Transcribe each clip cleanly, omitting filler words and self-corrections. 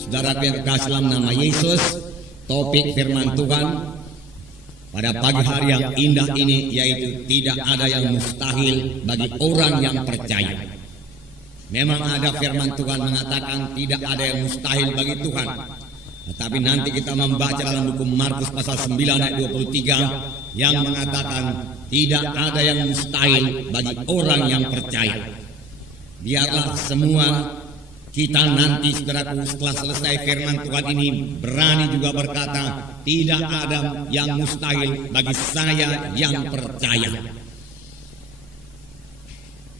Saudara yang kekasih dalam nama Yesus, topik firman Tuhan pada pagi hari yang indah ini yaitu tidak ada yang mustahil bagi orang yang percaya. Memang ada firman Tuhan mengatakan tidak ada yang mustahil bagi Tuhan. Tetapi nanti kita membaca dalam buku Markus pasal 9 ayat 23 yang mengatakan tidak ada yang mustahil bagi orang yang percaya. Biarlah semua kita nanti saudaraku setelah selesai firman Tuhan ini berani juga berkata tidak ada yang mustahil bagi saya yang percaya.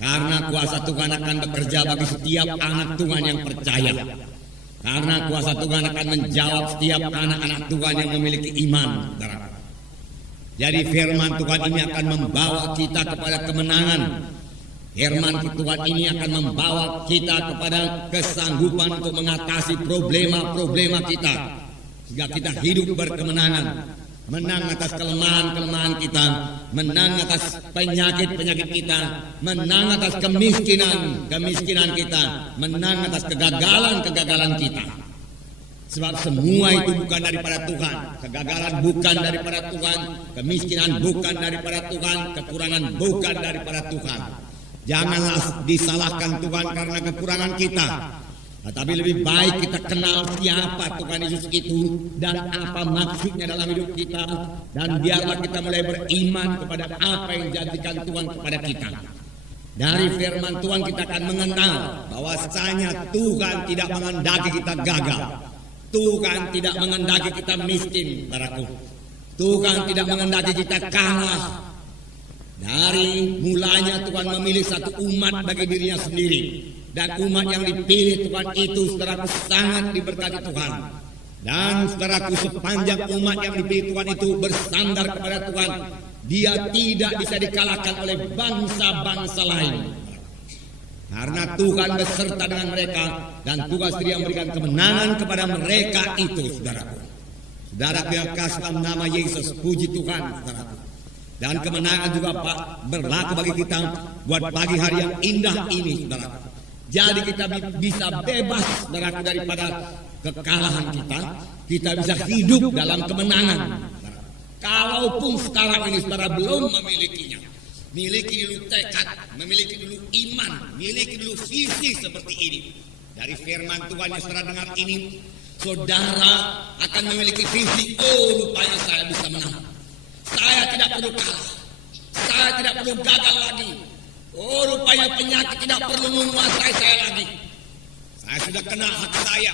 Karena kuasa Tuhan akan bekerja bagi setiap anak Tuhan yang percaya. Karena kuasa Tuhan akan menjawab setiap anak-anak Tuhan yang memiliki iman. Jadi firman Tuhan ini akan membawa kita kepada kemenangan. Firman Tuhan ini akan membawa kita kepada kesanggupan untuk mengatasi problema-problema kita. Sehingga kita hidup berkemenangan. Menang atas kelemahan-kelemahan kita. Menang atas penyakit-penyakit kita. Menang atas kemiskinan kita. Menang atas kegagalan-kegagalan kita. Sebab semua itu bukan daripada Tuhan. Kegagalan bukan daripada Tuhan. Kemiskinan bukan daripada Tuhan. Kekurangan bukan daripada Tuhan. Janganlah disalahkan Tuhan karena kekurangan kita. Tetapi lebih baik kita kenal siapa Tuhan Yesus itu dan apa maksudnya dalam hidup kita. Dan biarlah kita mulai beriman kepada apa yang dijadikan Tuhan kepada kita. Dari firman Tuhan kita akan mengenal bahwasanya Tuhan tidak menghendaki kita gagal. Tuhan tidak menghendaki kita miskin, saudaraku. Tuhan tidak menghendaki kita kalah. Dari mulanya Tuhan memilih satu umat bagi dirinya sendiri. Dan umat yang dipilih Tuhan itu saudaraku sangat diberkati Tuhan. Dan saudaraku sepanjang umat yang dipilih Tuhan itu bersandar kepada Tuhan, dia tidak bisa dikalahkan oleh bangsa-bangsa lain. Karena Tuhan beserta dengan mereka dan Tuhan sendiri yang memberikan kemenangan kepada mereka itu, saudaraku. Saudaraku yang kasih dalam nama Yesus, puji Tuhan, saudaraku. Dan kemenangan juga berlaku bagi kita buat pagi hari yang indah ini, saudaraku. Jadi kita bisa bebas saudaraku daripada kekalahan kita. Kita bisa hidup dalam kemenangan. Kalaupun sekarang ini saudara belum memilikinya. Miliki dulu tekad, memiliki dulu iman, miliki dulu visi seperti ini. Dari firman Tuhan yang saudara dengar ini, saudara akan memiliki visi. Oh, rupanya saya bisa menang. Saya tidak perlu kalah. Saya tidak perlu gagal lagi. Oh, rupanya penyakit tidak perlu menguasai saya lagi. Saya sudah kenal hak saya.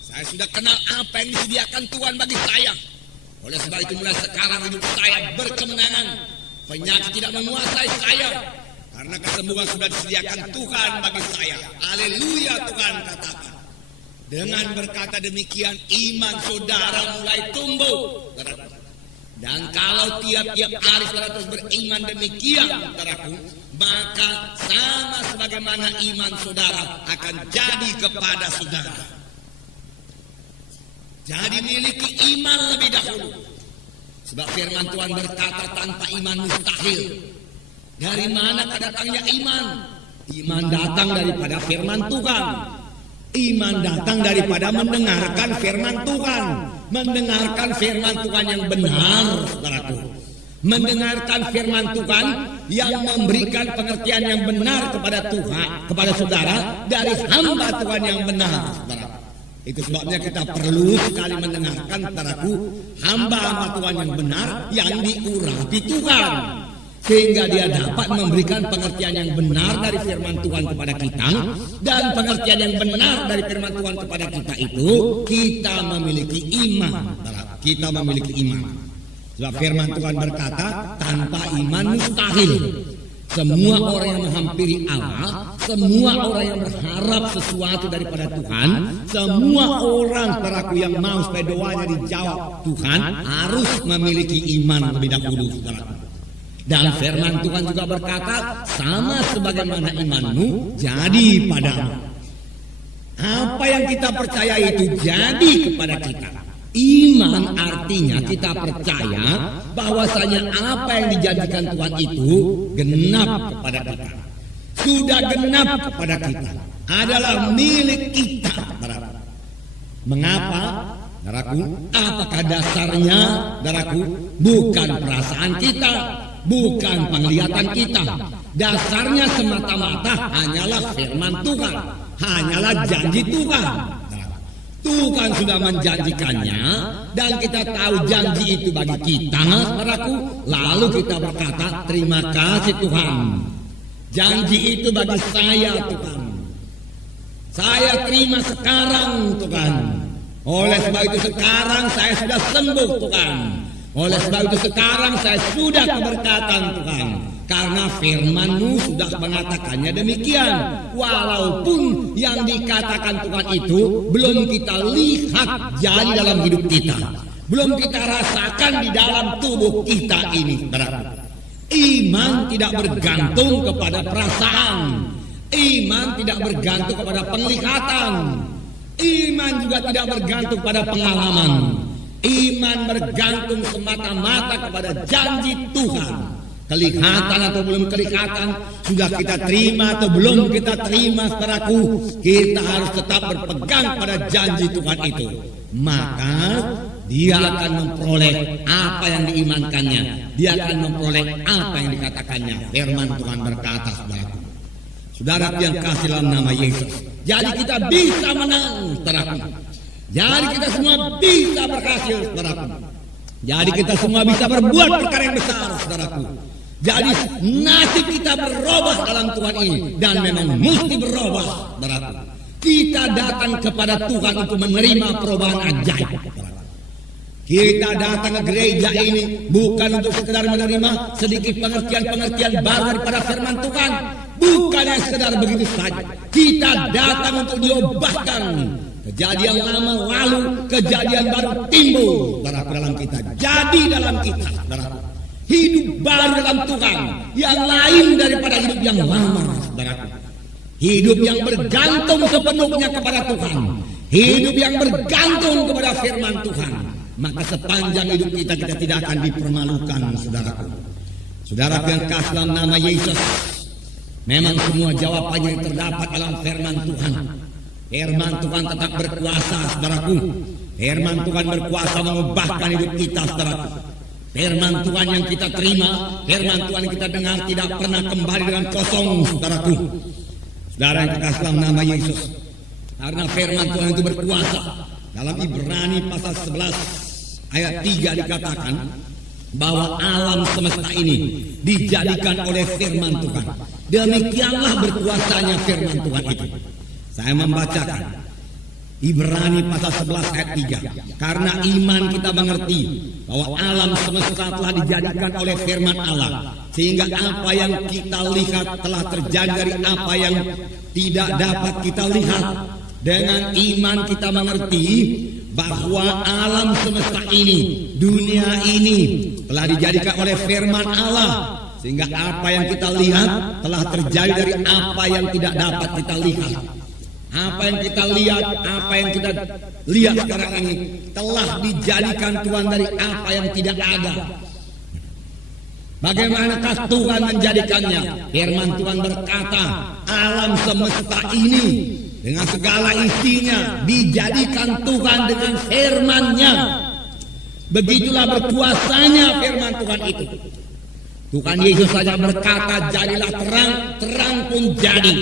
Saya sudah kenal apa yang disediakan Tuhan bagi saya. Oleh sebab itu mulai sekarang hidup saya berkemenangan. Penyakit tidak menguasai saya. Karena kesembuhan sudah disediakan Tuhan bagi saya. Haleluya, Tuhan katakan. Dengan berkata demikian iman saudara mulai tumbuh. Dan kalau tiap-tiap hari saudara terus beriman demikian, saudaraku, maka sama sebagaimana iman saudara akan jadi kepada saudara. Jadi miliki iman lebih dahulu. Sebab firman Tuhan berkata tanpa iman mustahil. Dari mana datangnya iman? Iman datang daripada firman Tuhan. Iman datang daripada mendengarkan firman Tuhan. Mendengarkan firman Tuhan yang benar, saudaraku. Mendengarkan firman Tuhan yang memberikan pengertian yang benar kepada Tuhan, kepada saudara dari hamba Tuhan yang benar, saudara. Itu sebabnya kita perlu sekali mendengarkan, saudaraku, hamba-hamba Tuhan yang benar yang diurapi Tuhan. Sehingga dia dapat memberikan pengertian yang benar dari firman Tuhan kepada kita. Dan pengertian yang benar dari firman Tuhan kepada kita itu, kita memiliki iman. Kita memiliki iman. Sebab firman Tuhan berkata, tanpa iman mustahil. Semua orang yang menghampiri Allah, semua orang yang berharap sesuatu daripada Tuhan, semua orang saudaraku yang mau supaya doanya dijawab Tuhan, harus memiliki iman lebih dahulu, saudaraku. Dan firman Tuhan juga berkata, sama sebagaimana imanmu jadi padamu. Apa yang kita percaya itu jadi kepada kita. Iman artinya kita percaya bahwasanya apa yang dijanjikan Tuhan itu genap kepada kita. Sudah genap kepada kita. Adalah milik kita. Mengapa? Saudaraku, apakah dasarnya? Saudaraku, bukan perasaan kita, bukan penglihatan kita. Dasarnya semata-mata hanyalah firman Tuhan, hanyalah janji Tuhan. Tuhan sudah menjanjikannya dan kita tahu janji itu bagi kita, saudaraku. Lalu kita berkata, terima kasih Tuhan. Janji itu bagi saya, Tuhan. Saya terima sekarang, Tuhan. Oleh sebab itu sekarang saya sudah sembuh, Tuhan. Oleh sebab itu sekarang saya sudah keberkatan, Tuhan. Karena firman-Mu sudah mengatakannya demikian. Walaupun yang dikatakan Tuhan itu belum kita lihat jadi dalam hidup kita, belum kita rasakan di dalam tubuh kita ini. Iman tidak bergantung kepada perasaan. Iman tidak bergantung kepada penglihatan. Iman juga tidak bergantung pada pengalaman. Iman bergantung semata-mata kepada janji Tuhan. Kelihatan atau belum kelihatan, sudah kita terima atau belum kita terima, saudaraku, kita harus tetap berpegang pada janji Tuhan itu. Maka dia akan memperoleh apa yang diimankannya. Dia akan memperoleh apa yang dikatakannya. Firman Tuhan berkata, saudaraku, saudara yang kasih dalam nama Yesus, jadi kita bisa menang, saudaraku. Jadi kita semua bisa berhasil, saudaraku. Jadi kita semua bisa berbuat perkara yang besar, saudaraku. Jadi nasib kita berubah dalam Tuhan ini, dan memang mesti berubah, saudaraku. Kita datang kepada Tuhan untuk menerima perubahan ajaib. Kita datang ke gereja ini bukan untuk sekedar menerima sedikit pengertian-pengertian baru daripada firman Tuhan. Bukan yang sekedar begitu saja. Kita datang untuk diubahkan. Kejadian lama lalu, kejadian baru timbul, saudaraku, dalam kita. Jadi dalam kita, saudaraku, hidup baru dalam Tuhan yang lain daripada hidup yang lama, saudaraku. Hidup yang bergantung sepenuhnya kepada Tuhan. Hidup yang bergantung kepada firman Tuhan. Maka sepanjang hidup kita tidak akan dipermalukan, saudaraku. Saudaraku yang kasih dalam nama Yesus, memang semua jawabannya terdapat dalam firman Tuhan. Firman Tuhan tetap berkuasa, saudaraku. Firman Tuhan berkuasa mengubahkan hidup kita, saudaraku. Firman Tuhan yang kita terima, firman Tuhan yang kita dengar tidak pernah kembali dengan kosong, saudaraku. Saudara yang kekasih dalam nama Yesus, karena firman Tuhan itu berkuasa. Dalam Ibrani pasal 11 ayat 3 dikatakan bahwa alam semesta ini dijadikan oleh firman Tuhan. Demikianlah berkuasanya firman Tuhan itu. Saya membacakan Ibrani pasal 11 ayat 3. Karena iman kita mengerti bahwa alam semesta telah dijadikan oleh firman Allah, sehingga apa yang kita lihat telah terjadi dari apa yang tidak dapat kita lihat. Dengan iman kita mengerti bahwa alam semesta ini, dunia ini telah dijadikan oleh firman Allah, sehingga apa yang kita lihat telah terjadi dari apa yang tidak dapat kita lihat. Apa yang kita lihat, apa yang kita lihat sekarang ini telah dijadikan Tuhan dari apa yang tidak ada. Bagaimanakah Tuhan menjadikannya? Firman Tuhan berkata, alam semesta ini dengan segala isinya dijadikan Tuhan dengan firman-Nya. Begitulah berkuasanya firman Tuhan itu. Tuhan Yesus saja berkata, jadilah terang, terang pun jadi.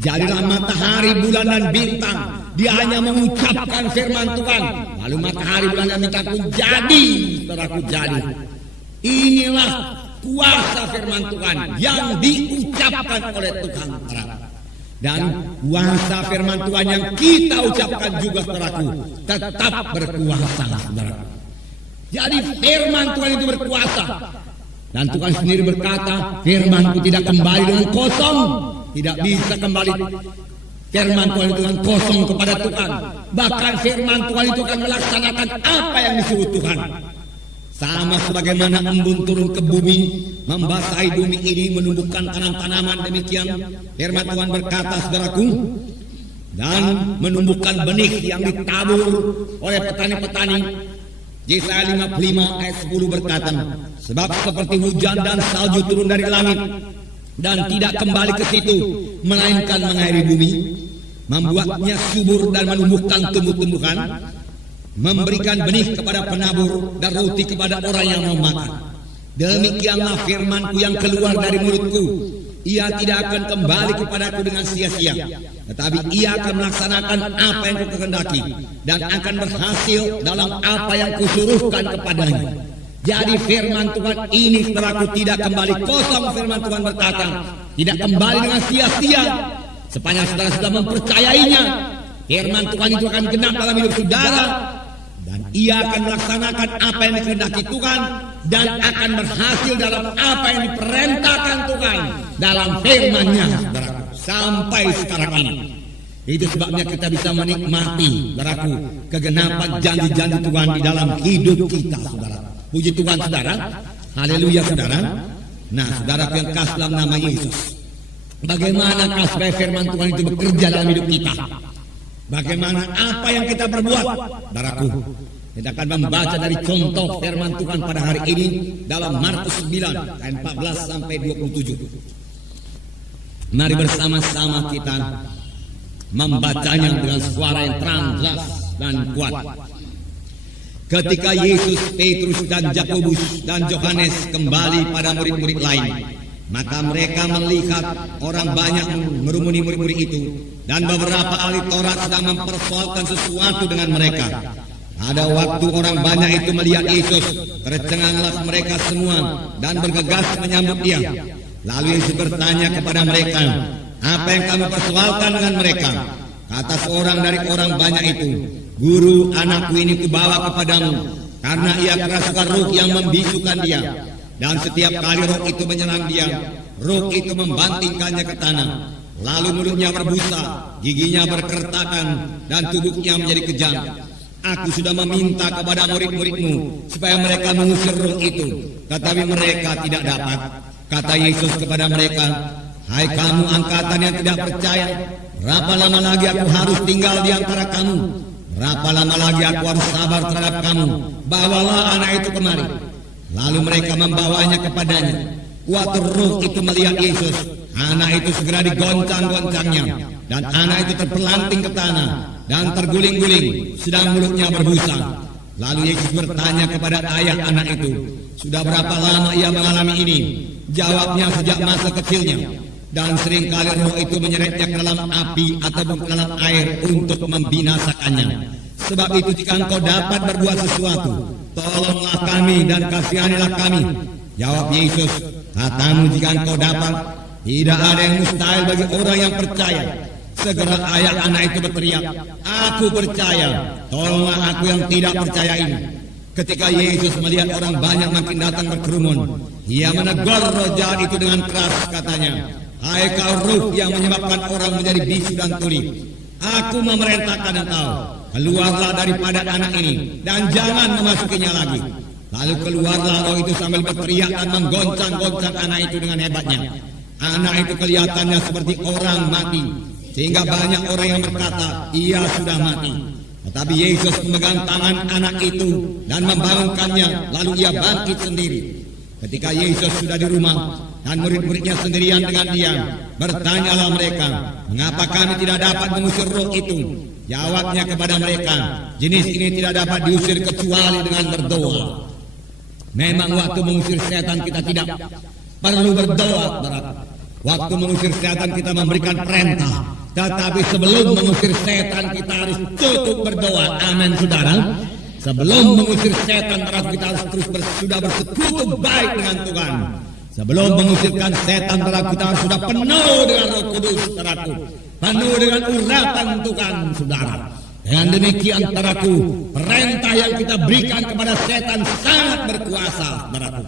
Jadilah matahari, bulan dan bintang. Dia hanya mengucapkan firman Tuhan, lalu matahari, bulan dan bintang pun jadi. Saudaraku, jadi. Inilah kuasa firman Tuhan yang diucapkan oleh Tuhan. Dan kuasa firman Tuhan yang kita ucapkan juga, saudaraku, tetap berkuasa, saudaraku. Jadi firman Tuhan itu berkuasa. Dan Tuhan sendiri berkata, firman-Ku tidak kembali dengan kosong. Tidak bisa kembali firman Tuhan itu dengan kosong kepada Tuhan. Bahkan firman Tuhan itu akan melaksanakan apa yang disuruh Tuhan. Sama sebagaimana embun turun ke bumi, membasahi bumi ini, menumbuhkan tanam-tanaman, demikian firman Tuhan berkata, saudaraku, dan menumbuhkan benih yang ditabur oleh petani-petani. Yesaya 55 ayat 10 berkata, sebab seperti hujan dan salju turun dari langit dan tidak kembali ke situ, melainkan mengairi bumi, membuatnya subur dan menumbuhkan tumbuh-tumbuhan, memberikan benih kepada penabur dan roti kepada orang yang mau makan. Demikianlah firman-Ku yang keluar dari mulut-Ku. Ia tidak akan kembali kepadaku dengan sia-sia, tetapi ia akan melaksanakan apa yang Kukehendaki dan akan berhasil dalam apa yang Kusuruhkan kepadanya. Jadi firman Tuhan ini, saudaraku, tidak kembali kosong. Firman Tuhan berkata, tidak kembali dengan sia-sia. Sepanjang saudara sudah mempercayainya, firman Tuhan itu akan genap dalam hidup saudara, dan ia akan melaksanakan apa yang dikehendaki Tuhan dan akan berhasil dalam apa yang diperintahkan Tuhan dalam firman-Nya, saudaraku, sampai sekarang ini. Itu sebabnya kita bisa menikmati, saudaraku, kegenapan janji-janji Tuhan di dalam hidup kita, saudara. Puji Tuhan, saudara. Haleluya, saudara. Nah, saudara yang kasih dalam nama Yesus, bagaimana supaya firman Tuhan itu bekerja dalam hidup kita? Bagaimana apa yang kita perbuat, saudaraku? Kita akan membaca dari contoh firman Tuhan pada hari ini dalam Markus 9 ayat 14 sampai 27. Mari bersama-sama kita membacanya dengan suara yang terang, jelas dan kuat. Ketika Yesus, Petrus dan Yakobus dan Yohanes kembali pada murid-murid lain, maka mereka melihat orang banyak mengerumuni murid-murid itu, dan beberapa ahli Taurat sedang mempersoalkan sesuatu dengan mereka. Pada waktu orang banyak itu melihat Yesus, tercenganglah mereka semua dan bergegas menyambut Dia. Lalu Yesus bertanya kepada mereka, "Apa yang kamu persoalkan dengan mereka?" Kata seorang dari orang banyak itu, "Guru, anakku ini kubawa kepadamu, karena ia kerasukan roh yang membisukan dia. Dan setiap kali roh itu menyerang dia, roh itu membantingkannya ke tanah. Lalu mulutnya berbusa, giginya berkertakan, dan tubuhnya menjadi kejam. Aku sudah meminta kepada murid-muridmu supaya mereka mengusir roh itu, tetapi mereka tidak dapat." Kata Yesus kepada mereka, "Hai kamu angkatan yang tidak percaya, berapa lama lagi aku harus tinggal di antara kamu? Berapa lama lagi aku harus sabar terhadap kamu? Bawalah anak itu kemari." Lalu mereka membawanya kepadanya. Waktu roh itu melihat Yesus, anak itu segera digoncang-goncangnya, dan anak itu terpelanting ke tanah dan terguling-guling, sedang mulutnya berbusa. Lalu Yesus bertanya kepada ayah anak itu, "Sudah berapa lama ia mengalami ini?" Jawabnya, "Sejak masa kecilnya, dan seringkali roh itu menyeretnya ke dalam api ataupun ke dalam air untuk membinasakannya. Sebab itu jika engkau dapat berbuat sesuatu, tolonglah kami dan kasihanilah kami." Jawab Yesus, "Katamu jika engkau dapat, tidak ada yang mustahil bagi orang yang percaya." Segera ayah anak itu berteriak, "Aku percaya, tolonglah aku yang tidak percaya ini." Ketika Yesus melihat orang banyak makin datang berkerumun, Ia menegur roh jahat itu dengan keras, katanya, "Hai kau roh yang menyebabkan orang menjadi bisu dan tuli, aku memerintahkan engkau, keluarlah daripada anak ini dan jangan memasukinya lagi." Lalu keluarlah roh itu sambil berteriak dan menggoncang-goncang anak itu dengan hebatnya. Anak itu kelihatannya seperti orang mati, sehingga banyak orang yang berkata, "Ia sudah mati." Tetapi Yesus memegang tangan anak itu dan membangunkannya, lalu ia bangkit sendiri. Ketika Yesus sudah di rumah dan murid-muridnya sendirian dengan dia, bertanyalah mereka, "Mengapa kami tidak dapat mengusir roh itu?" Jawabnya kepada mereka, "Jenis ini tidak dapat diusir kecuali dengan berdoa." Memang waktu mengusir setan kita tidak perlu berdoa, saudara. Waktu mengusir setan kita memberikan perintah, tetapi sebelum mengusir setan kita harus cukup berdoa. Amin, saudara. Sebelum mengusir setan, kita harus terus sudah bersekutu baik dengan Tuhan. Sebelum mengusirkan setan, kita harus sudah penuh dengan Roh Kudus, saudaraku. Penuh dengan urapan Tuhan, saudara. Dengan demikian, saudaraku, perintah yang kita berikan kepada setan sangat berkuasa, saudaraku.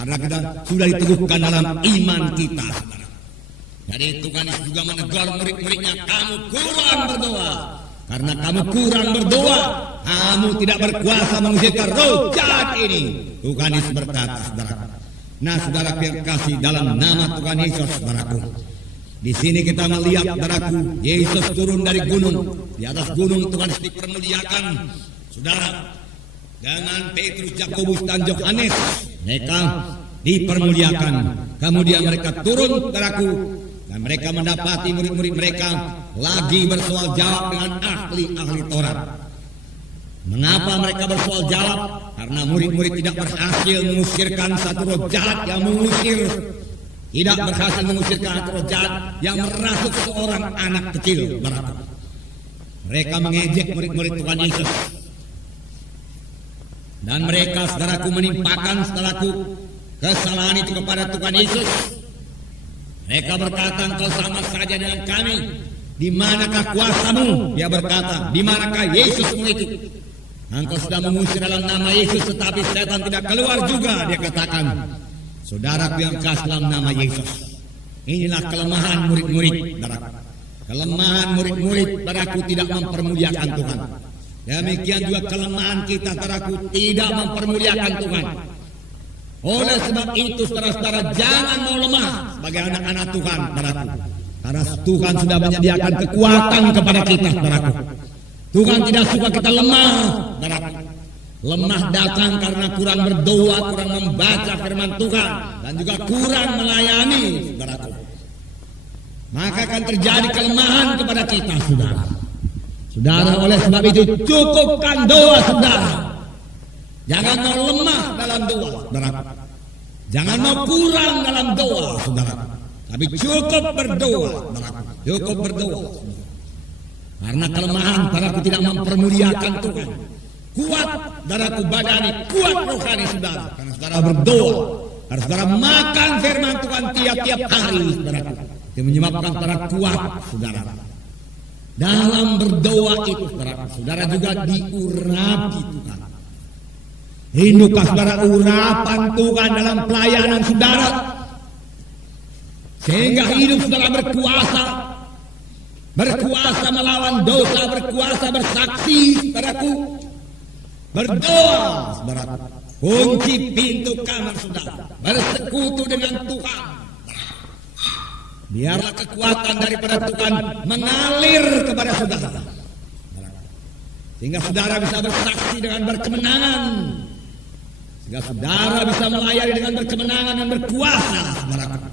Karena kita sudah diteguhkan dalam iman kita, saudara. Jadi Tuhan juga menegur murid-muridnya, "Kamu kurang berdoa. Karena kamu kurang berdoa, kamu tidak berkuasa mengusirkan roh jahat ini." Tuhan Yesus berkata, saudara. Nah, saudara yang kasih dalam nama Tuhan Yesus, saudaraku. Di sini kita melihat, saudaraku, Yesus turun dari gunung. Di atas gunung Tuhan Yesus dipermuliakan, saudara, dengan Petrus, Yakobus dan Yohanes. Mereka dipermuliakan. Kemudian mereka turun, saudaraku. Dan mereka mendapati murid-murid mereka lagi bersoal jawab dengan ahli-ahli Taurat. Mengapa mereka bersoal jawab? Karena murid-murid tidak berhasil mengusirkan satu roh jahat yang tidak berhasil mengusirkan satu roh jahat yang merasuk seorang anak kecil. Mereka mengejek murid-murid Tuhan Yesus. Dan mereka, saudaraku, menimpakan saudaraku kesalahan itu kepada Tuhan Yesus. Mereka berkata, engkau sama saja dengan kami. Di manakah kuasamu? Dia berkata, di manakah Yesusmu itu? Engkau sudah mengusir dalam nama Yesus, tetapi setan tidak keluar juga. Dia katakan, saudaraku yang kasih dalam nama Yesus. Inilah kelemahan murid-murid, saudaraku. Kelemahan murid-murid, saudaraku, tidak mempermuliakan Tuhan. Demikian juga kelemahan kita, saudaraku, tidak mempermuliakan Tuhan. Oleh sebab itu, saudara-saudara, jangan mau lemah sebagai anak-anak Tuhan, saudaraku. Karena Tuhan sudah menyediakan kekuatan kepada kita, saudaraku. Tuhan tidak suka kita lemah, saudaraku. Lemah datang karena kurang berdoa, kurang membaca firman Tuhan, dan juga kurang melayani, saudaraku. Maka akan terjadi kelemahan kepada kita, saudara. Saudara, oleh sebab itu cukupkan doa, saudara. Jangan mau lemah dalam doa, saudara. Jangan mau kurang dalam doa, saudara. Tapi cukup berdoa, saudara. Cukup berdoa. Karena kelemahan, saudaraku, tidak mempermuliakan Tuhan. Kuat, saudaraku, badani, kuat rohani, saudara. Karena saudara berdoa. Karena saudara makan firman Tuhan tiap-tiap hari, saudaraku. Itu menyebabkan saudara kuat, saudara. Dalam berdoa itu, saudara juga diurapi Tuhan. Hindukah saudara urapan Tuhan dalam pelayanan saudara? Sehingga hidup saudara berkuasa. Berkuasa melawan dosa, berkuasa bersaksi, saudaraku. Berdoa, saudaraku. Kunci pintu kamar saudara. Bersekutu dengan Tuhan. Biarlah kekuatan daripada Tuhan mengalir kepada saudara. Sehingga saudara bisa bersaksi dengan berkemenangan. Sehingga saudara bisa melayani dengan berkemenangan dan berkuasa, saudaraku.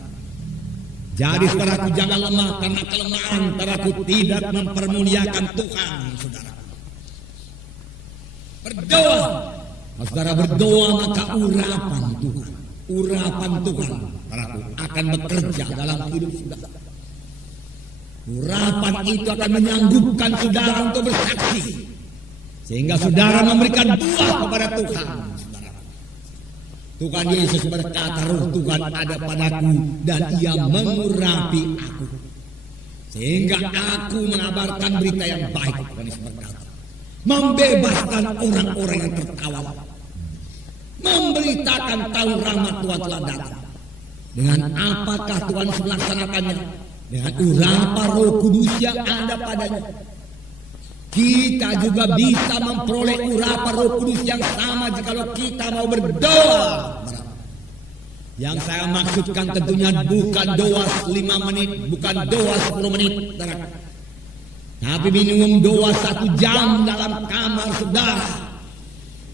Jadi saudaraku, jangan lemah karena kelemahan saudaraku tidak mempermuliakan Tuhan, saudara. Berdoa. Kalau saudara berdoa, maka urapan Tuhan, saudaraku, akan bekerja dalam hidup saudara. Urapan itu akan menyanggupkan saudara untuk bersaksi. Sehingga saudara memberikan buah kepada Tuhan. Tuhan Yesus berkata, roh Tuhan ada padaku dan ia mengurapi aku. Sehingga aku mengabarkan berita yang baik. Tuhan Yesus berkata, membebaskan orang-orang yang terkawal. Memberitakan tahu rahmat Tuhan telah datang. Dengan apakah Tuhan melaksanakannya? Dengan urapan Roh Kudus yang ada padanya. Kita juga bisa memperoleh urapan Roh Kudus yang sama jikalau kita mau berdoa. Yang saya maksudkan tentunya bukan doa 5 menit, bukan doa 10 menit, tapi minimum doa 1 jam dalam kamar saudara,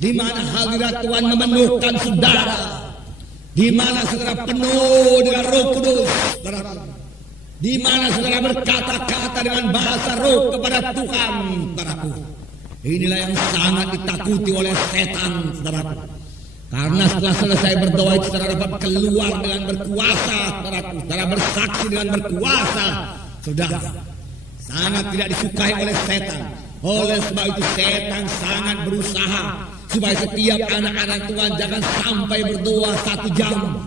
di mana hadirat Tuhan memenuhkan saudara, di mana saudara penuh dengan Roh Kudus, di mana saudara berkata-kata dengan bahasa roh kepada Tuhan, saudaraku. Inilah yang sangat ditakuti oleh setan, saudaraku. Karena setelah selesai berdoa itu saudara dapat keluar dengan berkuasa, saudaraku. Saudara bersaksi dengan berkuasa, saudara. Sangat tidak disukai oleh setan. Oleh sebab itu setan sangat berusaha supaya setiap anak-anak Tuhan jangan sampai berdoa 1 jam.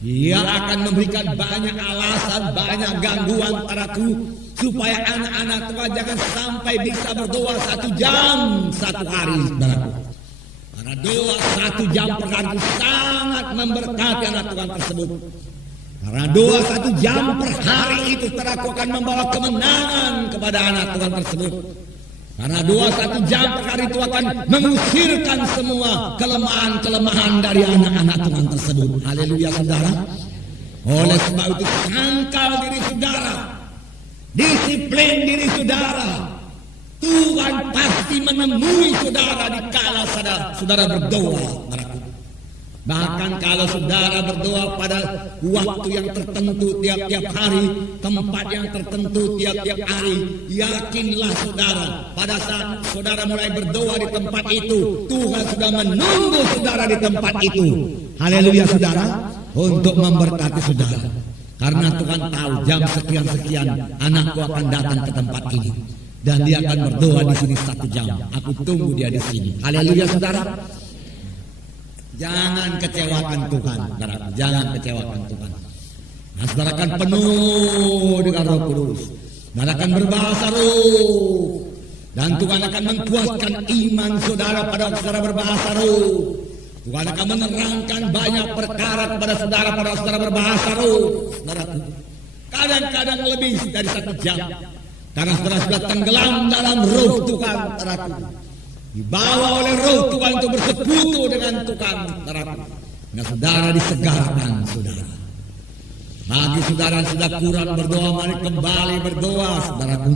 Dia akan memberikan banyak alasan, banyak gangguan padaku supaya anak-anak Tuhan jangan sampai bisa berdoa 1 jam 1 hari, saudaraku. Karena doa 1 jam per hari sangat memberkati anak Tuhan tersebut. Karena doa 1 jam per hari itu, saudaraku, akan membawa kemenangan kepada anak Tuhan tersebut. Karena doa 1 jam per hari itu akan mengusirkan semua kelemahan-kelemahan dari anak-anak Tuhan tersebut. Haleluya, saudara. Oleh sebab itu tangkal diri saudara, disiplin diri saudara. Tuhan pasti menemui saudara di kala saudara berdoa. Bahkan kalau saudara berdoa pada waktu yang tertentu tiap-tiap hari, tempat yang tertentu tiap-tiap hari, yakinlah saudara, pada saat saudara mulai berdoa di tempat itu, Tuhan sudah menunggu saudara di tempat itu. Haleluya saudara, untuk memberkati saudara. Karena Tuhan tahu jam sekian-sekian anakku akan datang ke tempat ini. Dan dia akan berdoa di sini 1 jam. Aku tunggu dia di sini. Haleluya saudara. Jangan kecewakan Tuhan, saudara. Jangan kecewakan Tuhan. Nah, saudara akan penuh dengan Roh Kudus. Saudara akan berbahasa roh. Dan Tuhan akan mengkuatkan iman saudara pada waktu saudara berbahasa roh. Tuhan akan menerangkan banyak perkara kepada saudara pada saudara berbahasa roh. Saudaraku, kadang-kadang lebih dari 1 jam. Karena saudara sudah tenggelam dalam roh Tuhan, saudaraku. Dibawa oleh roh Tuhan untuk bersekutu dengan Tuhan, saudaraku. Nah, saudara disegarkan, saudara. Bagi saudara yang sudah kurang berdoa, mari kembali berdoa, saudaraku.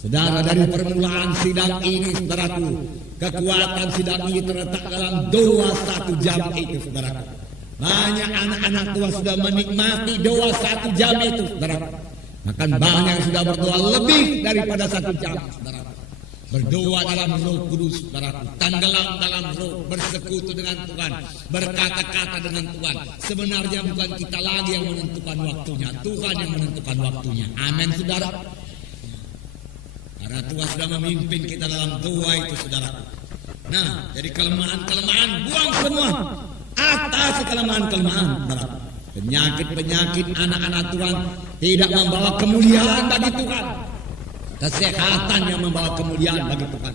Saudara, dari permulaan sidang ini, saudaraku, kekuatan sidang ini terletak dalam doa 1 jam itu, saudaraku. Banyak anak-anak Tuhan sudah menikmati doa 1 jam itu, saudaraku. Bahkan banyak yang sudah berdoa lebih daripada 1 jam, saudaraku. Berdoa dalam Roh Kudus, saudaraku. Tenggelam dalam roh, bersekutu dengan Tuhan, berkata-kata dengan Tuhan. Sebenarnya bukan kita lagi yang menentukan waktunya, Tuhan yang menentukan waktunya. Amin, saudara. Karena Tuhan sudah memimpin kita dalam doa itu, saudaraku. Nah, jadi kelemahan-kelemahan buang semua. Atasi kelemahan-kelemahan, saudaraku. Penyakit-penyakit anak-anak Tuhan tidak membawa kemuliaan bagi Tuhan. Kesehatan yang membawa kemuliaan bagi Tuhan.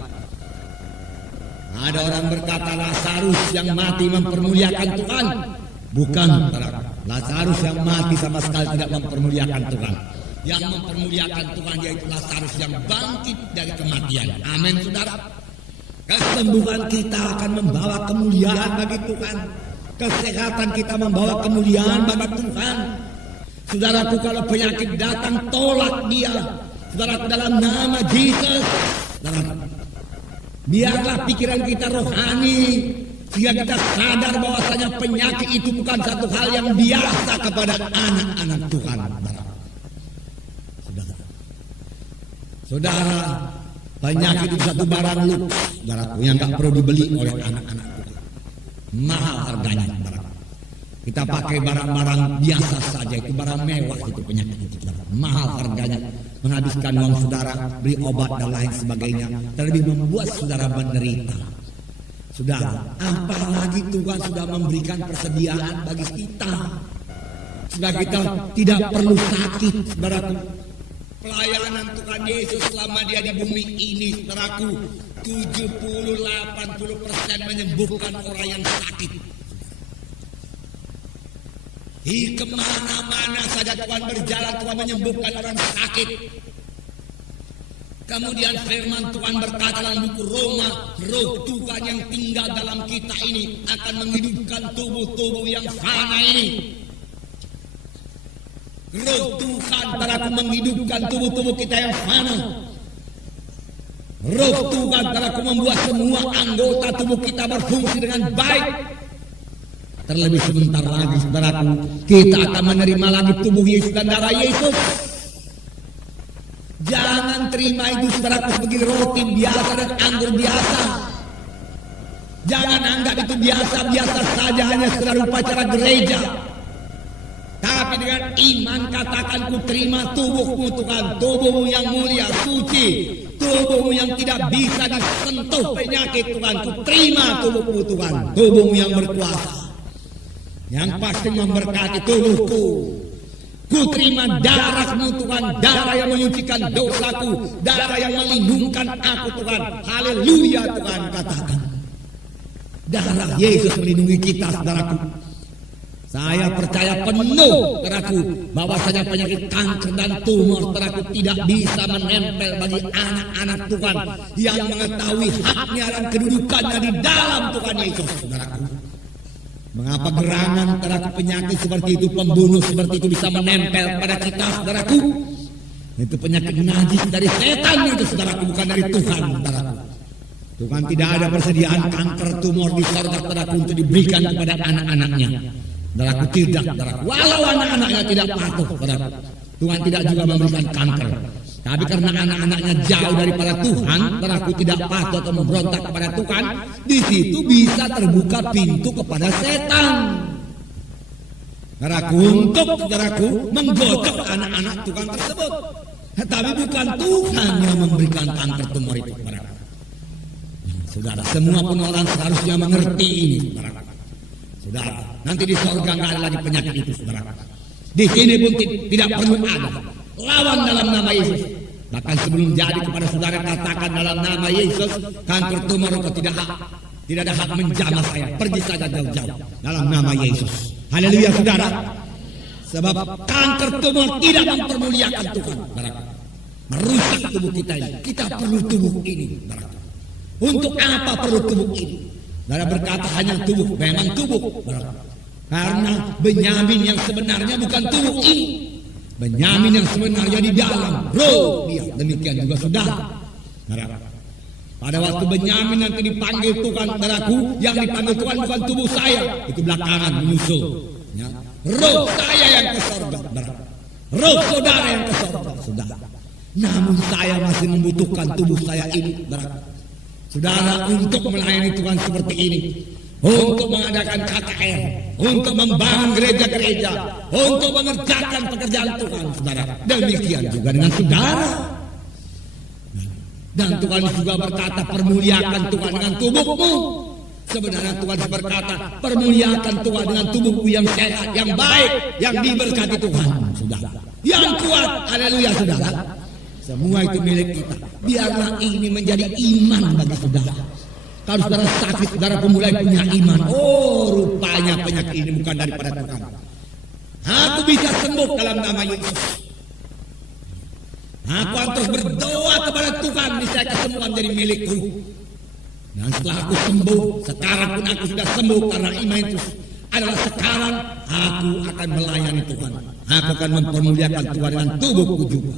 Ada orang berkata Lazarus yang mati mempermuliakan Tuhan. Bukan, saudara. Lazarus yang mati sama sekali tidak mempermuliakan Tuhan. Yang mempermuliakan Tuhan yaitu Lazarus yang bangkit dari kematian. Amin, saudara. Kesembuhan kita akan membawa kemuliaan bagi Tuhan. Kesehatan kita membawa kemuliaan bagi Tuhan. Saudaraku, kalau penyakit datang, tolak dia. Saudaraku, dalam nama Yesus. Biarlah pikiran kita rohani, sehingga kita sadar bahwasanya penyakit itu bukan satu hal yang biasa kepada anak-anak Tuhan. Saudara, penyakit itu satu barang luks, saudaraku, yang gak perlu dibeli oleh anak-anak Tuhan. Mahal harganya, saudaraku. Kita pakai barang-barang biasa saja, itu barang mewah itu penyakit itu, saudara. Mahal harganya, menghabiskan uang saudara, beli obat dan lain sebagainya, terlebih membuat saudara menderita. Saudara, apalagi Tuhan sudah memberikan persediaan bagi kita, sudah kita tidak perlu sakit, saudaraku. Pelayanan Tuhan Yesus selama dia di bumi ini, saudaraku, 70-80% menyembuhkan orang yang sakit. Di kemana-mana saja Tuhan berjalan, Tuhan menyembuhkan orang sakit. Kemudian firman Tuhan berkata dalam buku Roma, roh Tuhan yang tinggal dalam kita ini akan menghidupkan tubuh-tubuh yang fana ini. Roh Tuhan telah menghidupkan tubuh-tubuh kita yang fana. Roh Tuhan telah membuat semua anggota tubuh kita berfungsi dengan baik. Terlebih sebentar lagi, saudaraku, kita akan menerima lagi tubuh Yesus dan darah Yesus. Jangan terima itu, saudaraku, sebagai roti biasa dan anggur biasa. Jangan anggap itu biasa-biasa saja, hanya sekedar upacara gereja. Tapi dengan iman katakan, ku terima tubuhmu Tuhan, tubuhmu yang mulia, suci, tubuhmu yang tidak bisa disentuh penyakit Tuhan. Ku terima tubuhmu Tuhan, tubuhmu yang berkuasa, yang pasti memberkati tubuhku. Ku terima darahmu Tuhan, darah yang menyucikan dosaku, darah yang melindungkan aku Tuhan. Haleluya Tuhan, katakan. Darah Yesus melindungi kita, saudaraku. Saya percaya penuh, saudaraku, bahwasanya penyakit kanker dan tumor, saudaraku, tidak bisa menempel bagi anak-anak Tuhan yang mengetahui haknya dan kedudukannya di dalam Tuhan Yesus, saudaraku. Mengapa gerangan, saudaraku, penyakit seperti itu, pembunuh seperti itu bisa menempel pada kita, saudaraku? Itu penyakit najis dari setan itu, saudaraku, bukan dari Tuhan, saudaraku. Tuhan tidak ada persediaan kanker tumor di sorga saudaraku untuk diberikan kepada anak-anaknya. Saudaraku tidak, saudaraku. Walau anak-anaknya tidak patuh, saudaraku. Tuhan tidak juga memberikan kanker. Tapi karena anak-anaknya jauh daripada Tuhan, saudaraku tidak patuh atau memberontak kepada Tuhan, di situ bisa terbuka pintu kepada setan. Saudaraku, untuk saudaraku menggocok anak-anak Tuhan tersebut. Tapi bukan Tuhan yang memberikan kanker tumor itu, saudaraku. Saudara, semua pun orang seharusnya mengerti ini, saudara. Saudara, nanti di sorga nggak ada lagi penyakit itu, saudara. Di sini pun tidak perlu ada. Lawan dalam nama Yesus. Bahkan sebelum jadi kepada saudara katakan dalam nama Yesus, kanker tumor itu tidak ada hak menjamah saya. Pergi saja jauh-jauh dalam nama Yesus. Haleluya, saudara. Sebab kanker tumor tidak mempermuliakan Tuhan, saudara. Merusak tubuh kita ini. Kita perlu tubuh ini, saudara. Untuk apa perlu tubuh ini? Saudara berkata hanya tubuh, memang tubuh. Karena Benyamin yang sebenarnya bukan tubuh ini. Benyamin yang sebenarnya di dalam roh dia. Demikian juga saudara. Pada waktu Benyamin nanti dipanggil Tuhan, saudaraku, yang dipanggil Tuhan bukan tubuh saya. Itu belakangan menyusul. Ya. Roh saya yang ke sorga, saudara. Roh saudara yang ke sorga, saudara. Namun saya masih membutuhkan tubuh saya ini, saudara. Saudara, untuk melayani Tuhan seperti ini, untuk mengadakan KKR, untuk membangun gereja-gereja, untuk mengerjakan pekerjaan Tuhan, saudara. Demikian juga dengan saudara. Dan Tuhan juga berkata, permuliakan Tuhan dengan tubuhmu. Sebenarnya Tuhan berkata, permuliakan Tuhan dengan tubuhmu yang sehat, yang baik, yang diberkati Tuhan, saudara. Yang kuat, haleluya, saudara. Semua itu milik kita. Biarlah ini menjadi iman bagi saudara. Kalau saudara sakit, saudara mulai punya iman. Oh, rupanya penyakit ini bukan daripada Tuhan. Aku bisa sembuh dalam nama Yesus. Aku akan terus berdoa kepada Tuhan, niscaya kesembuhan jadi milikku. Dan setelah aku sembuh, sekarang pun aku sudah sembuh karena iman itu adalah sekarang aku akan melayani Tuhan. Aku akan mempermuliakan Tuhan dengan tubuhku juga.